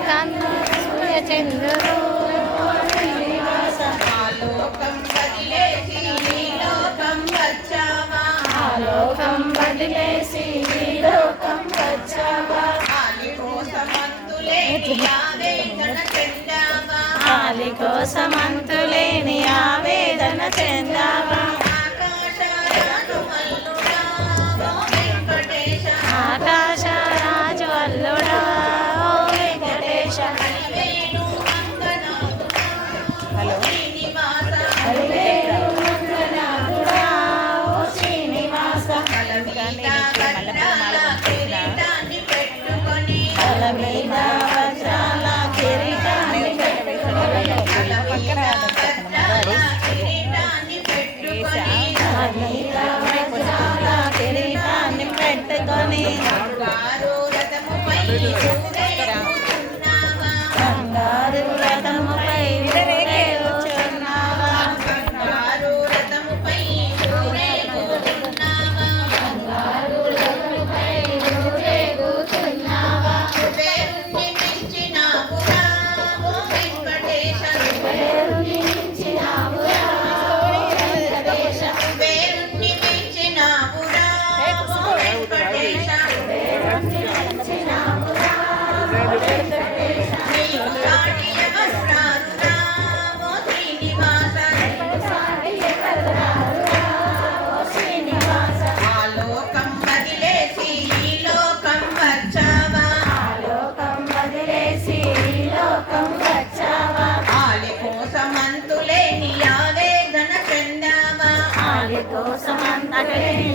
కాంత సూర్య చంద్రుడు ఆలోకం వదిలేసి ఈ లోకం వచ్చావా ఆలోకం వదిలేసి ఈ లోకం వచ్చావా ఆలి కోసమంతులేని ఆవేదన చెందావా ఆలి కోసమంతులేని ఆవేదన చెందావా ఆకాశరాజు మల్లుడా ఓ వెంకటేశ ఆకాశ రాజు అల్లుడా ఓ వెంకటేశ వేణు మంగనాథుడా శ్రీనివాస అలివేలు మంగనాథుడా ఓ శ్రీనివాస తల మీద వజ్రాల కిరీటాన్ని పెట్టుకొని తల మీద వజ్రాల కిరీటాన్ని పెట్టుకొని తల మీద వజ్రాల కిరీటాన్ని పెట్టుకొని తల మీద వజ్రాల కిరీటాన్ని పెట్టుకొని బంగారు రథముపై ఊరేగుతున్నావా బంగారు రథముపై ఊరేగుచున్నావా బంగారు రథముపై ఊరేగుతున్నావా కుబేరుణ్ణి మించినావురా ఓ వెంకటేశ కుబేరుణ్ణి మించినావురా ఓ వెంకటేశ నీవు సాటి ఎవరురారురా ఓ శ్రీనివాస ఆలోకం వదిలేసి ఈ లోకం వచ్చావా లోకం వదిలేసి ఈ లోకం వచ్చావా ఆలి కోసమంతులేని ఆవేదన చెందావా ఆలి కోసమంతటిని